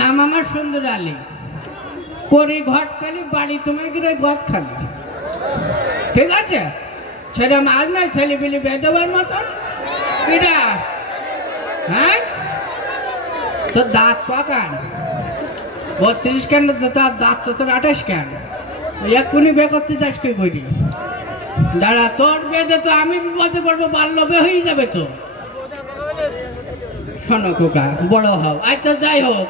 নাম আমার সুন্দর আলী, করি ঘটখালি, বাড়ি তোমাকে গদ খালি। ঠিক আছে, ছেলে মাছ নাই, ছেলে বিলি বেঁধবার মতন। এটা হ্যাঁ, তোর দাঁত পাকান 32 কেন, তার দাঁত তো তোর 28 কেন? এক্ষুনি বে করতে চাস কি করি? দাঁড়া, তোর বেঁধে তো আমি বিপদে পড়বো, বাল্যবে হয়ে যাবে তো। শোনো খোকা, বড় হও। আচ্ছা যাই হোক,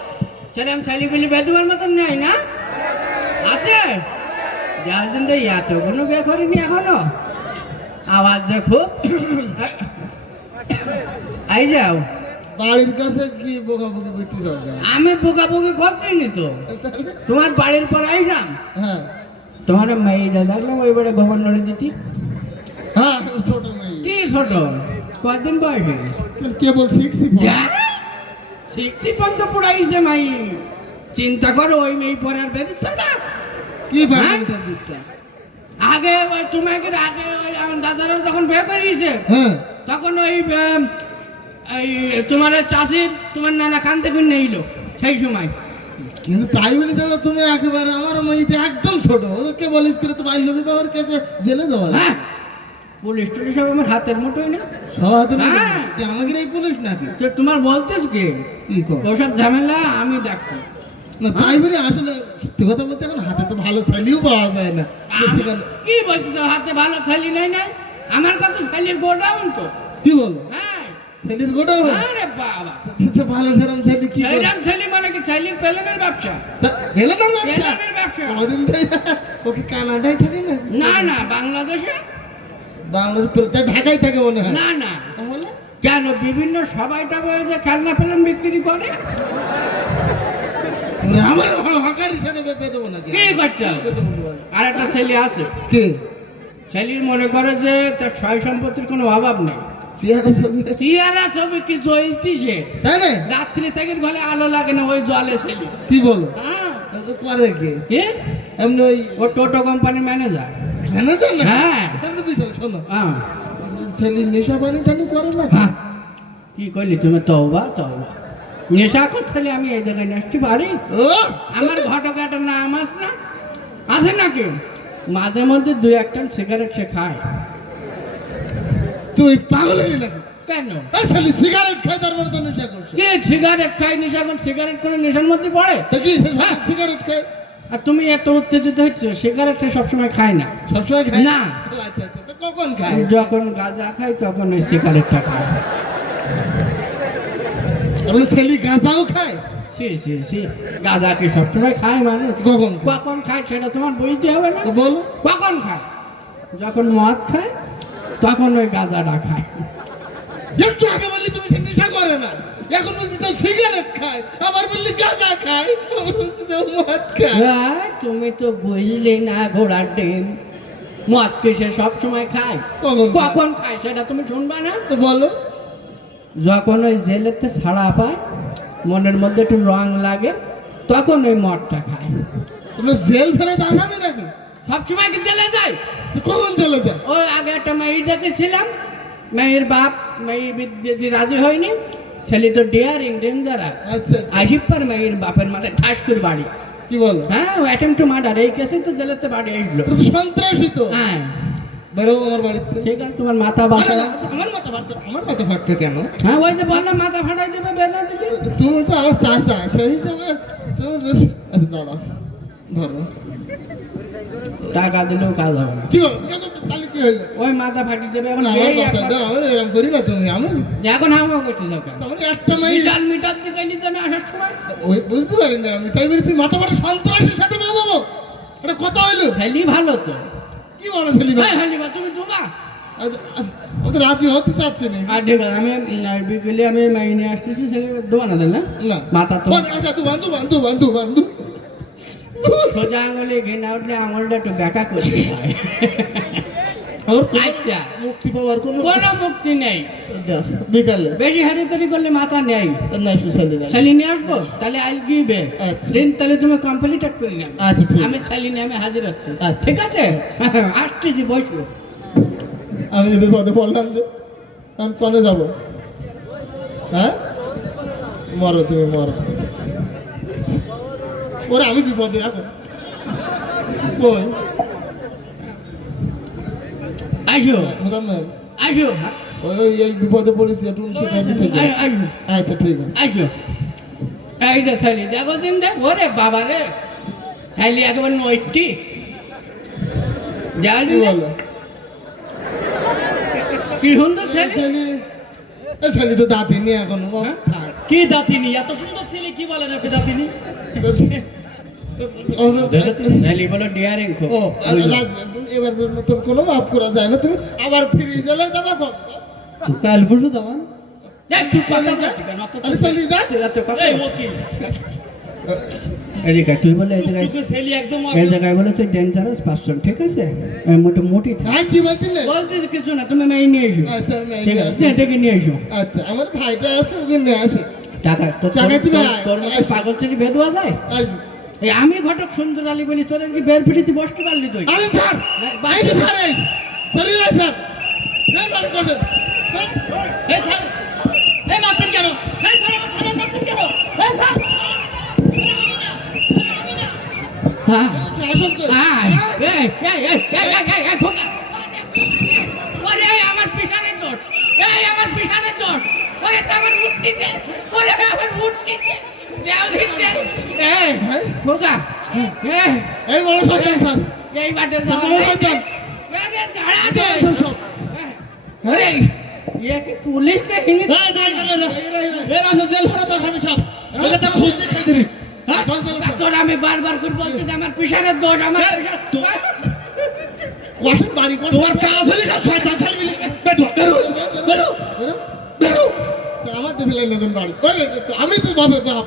ছেলে আমি ছেলে বিলি বেঁধবার মতন নেই না? আছে যার জন্য এত কোনো বে করিনি এখনো। আওয়াজ যে খুব। আই যাও বাড়ির কাছে কি বোকাবুকি করতে যাবে? আমি বোকাবুকি করছিনি তো, তোমার বাড়ির পর আইলাম। হ্যাঁ তোমার মেয়েটা দেখলাম ওই বারে গভর্নরে দিতি। হ্যাঁ, ছোট মেয়ে। কি ছোট? কদিন বয়সে? কেবল শিখছি। শিখছি পর্যন্ত পড়াইছে মাই। চিন্তা করো, ওই মেয়ে পরে আর বেদিত না। কি ব্যাপার দিচ্ছে? আগে ওই তোমাকে আগে ওই আমার দাদারা যখন বিয়ে করিয়েছে, হ্যাঁ তখন ওই এই তোমার চাষির তোমার নানা কানতে ফিরে নিল সেই সময়। কিন্তু তাই বলে যাবো তুমি একেবারে আমার মেয়েতে একদম ছোট, ওকে বলিস করে তো বাল্য বিবাহের কাছে জেলে দেওয়া। হ্যাঁ, পুলিশ টুলিশ সব আমার হাতের মুঠোই না। সব হাতে হ্যাঁ। আমাকে এই পুলিশ নাকি? তো তোমার বলতেছ কি কি কর? ওসব ঝামেলা আমি দেখো না তাই বলে আসলে সত্যি কথা বলতে এখন হাতে তো ভালো ছেলেও পাওয়া যায় না। তো সেখানে কি বলছো, হাতে ভালো থালি নাই না? আমার কাছে থালির গোডাউন তো। কি বলো? হ্যাঁ, ছেলের গোটাও? আরে বাবা, তো ভালো সেরকম ছেলে কি করে? সেইরাম ছেলে মানে কি ছেলের পেলেনের ব্যবসা? গেলে না ব্যবসা? পেলেনের ব্যবসা? ওদিন ওকে কানাডায় থাকে না? না না, বাংলাদেশে। বাংলাদেশ ঢাকায় থাকে মনে হয়। না না, তাহলে কেন বিভিন্ন সবাইটা যে খেলনা ফেলন বিক্রি করে। আমার হকার হিসাবে বেঁধে দেবো নাকি? কি করছো? আর একটা ছেলে আছে, কি ছেলের মনে করে যে তার সয় সম্পত্তির কোনো অভাব নেই। চেহারা ছবি টিয়ারা ছবি কি জ্বলতিছে, তাই না? রাত্রি থেকে ঘরে আলো লাগে না, ওই জলে ছেলে। কি বলো? হ্যাঁ, তো করে কে? কি? এমনি ওই ও টোটো কোম্পানির ম্যানেজার। ম্যানেজার না? হ্যাঁ। তাহলে তো বিষয় শোনো, হ্যাঁ ছেলে নেশা পানি টানি করে না? হ্যাঁ, কি করলি তুমি? তওবা তওবা, নেশা করছিলে আমি এই জায়গায় নাচতে পারি? ও আমার ঘটকাটা না আমার না আছে নাকি? মাঝে মধ্যে 2-1 টান সিগারেট সে খায়। তুই পাগল হয়ে নাকি? কেন? এই ছেলে সিগারেট খায় তার মানে তো নেশা করছে? কি সিগারেট খায় নেশা করে? সিগারেট করে নেশার মধ্যে পড়ে? তা কি সে হ্যাঁ। সিগারেট খায়? আর তুমি এত উত্তেজিত হচ্ছে, সিগারেট সবসময় খায় না। সবসময় খায় না। আচ্ছা আচ্ছা, তো কখন খায়? যখন গাঁজা খায় তখন ওই সিগারেটটা খায়। তাহলে ছেলে গাঁজাও খায়? সে সে সে গাঁজা কি সবসময় খায় মানুষ? কখন? কখন খায় সেটা তোমার বুঝতে হবে না। তো বলো। কখন খায়? যখন মদ খায় তখন ওই গাঁজাটা খায়। একটু আগে বললি তুমি সে নেশা করে না, এখন বলছি তো সিগারেট খায়, আবার বললি গাঁজা খায়, আবার বলছি তো মদ খায়। হ্যাঁ, তুমি তো বুঝলে না ঘোড়ার ডিম। মদ কি সে সবসময় খায়? কখন? কখন খায় সেটা তুমি শুনবা না? তো বলো। যখন ওই জেলেতে ছাড়া পায়, মনের মধ্যে একটু রং লাগে, তখন ওই মদটা খায়। তুমি জেল ফেরত আসামি নাকি? সবসময় কি জেলে যায়? তো কখন চলে যায়? ওই আগে একটা মেয়ে দেখেছিলাম, মেয়ের বাপ মেয়ে যদি রাজি হয়নি, ছেলে তো ডিয়ারিং ডেঞ্জারাস। আচ্ছা আসিপ পার মেয়ের বাপের মাথায় ঠাস করে বাড়ি। কি বলো? হ্যাঁ, ও অ্যাটেম্প টু মার্ডার, এই কেসে তো জেলেতে বাড়ি আসলো। তো সন্ত্রাসী তো। হ্যাঁ বেরো আমার বাড়িতে। ঠিক আছে, তোমার মাথা বাঁচা। আমার মাথা ফাটবে কেন? হ্যাঁ, ওই যে বললাম মাথা ফাটাই দেবে, বেলা দিলে। তুমি তো আমার চাষা, সেই হিসাবে আচ্ছা দাঁড়াও, ধরো। টাকা দিলেও কাজ হবে না। কি বলো? তাহলে কি হইলো? ওই মাথা ফাটিয়ে দেবে। এখন আমার এই বাচ্চা দাও, আমি এরকম করি না তুমি। আমি এখন হাওয়া করতে যাও কেন? আমার একটা মেয়ে মিটার মিটার দিকে নিতে আমি আসার সময় ওই বুঝতে পারি না আমি, তাই বলি তুই মাথা ফাটা সন্ত্রাসীর সাথে বেঁধে দেবো? এটা কথা হইলো? ছেলি ভালো তো। কি বলো ছেলে? হ্যাঁ হালিমা, তুমি দুবা। ও তো রাজি হতে চাচ্ছে না। আর ঠিক আছে, আমি বিকেলে আমি মাই নিয়ে আসতেছি, ছেলে দোয়া না দিলে না মাথা তো আচ্ছা তুই বান্ধু বান্ধু বান্ধু বান্ধু সোজা আঙুলে ঘেনা উঠলে আঙুলটা একটু ব্যাকা করতে হয়। আচ্ছা, মুক্তি পাওয়ার কোনো কোনো মুক্তি নেই। বিকালে বেশি হারিতারি করলে মাথা নেই। না সুশালী না। ছেলে নিয়ে আসবো, তাহলে আজ গিয়ে আচ্ছা। দিন, তাহলে তুমি কমপ্লিট করে নেবে। আচ্ছা ঠিক আমি ছেলে নিয়ে আমি হাজির হচ্ছি। আচ্ছা। ঠিক আছে, আসতেছি, বসবো। আমি যে বিপদে বললাম যে আমি কনে যাবো? হ্যাঁ মরো তুমি মরো ওরে আমি বিপদে এখন কই আসো মোজাম্মেল আসো ওই এই বিপদে পড়েছি একটু সেখানে থেকে আসো আচ্ছা ঠিক আছে আসো এইটা ছেলে দেখো দিন দেখ ওরে বাবা রে ছেলে একেবারে নৈটি যা কি দিন বলো কি সুন্দর ছেলে ছেলে তো দাঁতিনি এখনো থাক। কি দাতিনি এত সুন্দর ছেলে কি বলেন আপনি দাতিনি ছেলে বলো ডিয়ারিং খুব ও রাজ এবার নতুন কোনো মাফ করা যায় না তুমি আবার ফিরে গেলে যাবা কবে কাল পরশু যাবেন দেখ তুই কথা বলছিস কেন? অত আরে চলি যা তুই রাতে কথা এই বল। ওকিল এদিকে তুই বলে এই জায়গায় তুই ছেলে একদম এই জায়গায় বলে তুই ডেঞ্জারাস পার্সন ঠিক আছে মোটামুটি থাক হ্যাঁ কি বলছিলে বলছিস কিছু না তুমি মেয়ে নিয়ে এসো আচ্ছা আমি এই ঠিক নিয়ে আছে আসি। এটাকে নিয়ে এসো আচ্ছা আমার ভাইটা আছে ওকে নিয়ে আসে টাকা টাকা দিবে, তোর মতো আসো। পাগল ছেলে বেদুয়া যায় আসবি। এই আমি ঘটক সুন্দর আলী বলি তোর আজকে বের ফিরিতে বসতে পারলি তুই আরে স্যার এই যে স্যার এই চলি যাই স্যার এই বাড়ি করেন স্যার এই স্যার এই মাছের কেন এই স্যার আমার সালাম মাছের কেন এই স্যার হ্যাঁ আচ্ছা, আসুন তো আয়, এই, খোকা। ওরে, আমার পিছনের দোষ। এই, আমার পিছনের দোষ। ওরে, তো আমার উঠতিছে। ওরে, আমার উঠতিছে। দেও দিচ্ছে। এই, হ্যাঁ? খোকা। এই, এই বড় সন্তান স্যার এই বাটে যাওয়া আমার নাই। সন্তান। আরে, দাঁড়া দে। সব, সব। ওরে, ইয়ে কি পুলিশে হিঙে এই যাই কেন এর আছে জেল ভরা তো আমি সব ওকে তো খুঁজতে খাই দিবি হ্যাঁ চল চল তা তোর আমি বারবার করে বলছি যে আমার পিছনের দোষ আমার কষেন বাড়ি কষেন তোমার কাজ হলে কাজ শয়তান ছেলে মিলে বেরো বেরো বেরো বেরো আমার তো ফেলে নতুন বাড়ি আমি তো বাপে বাপ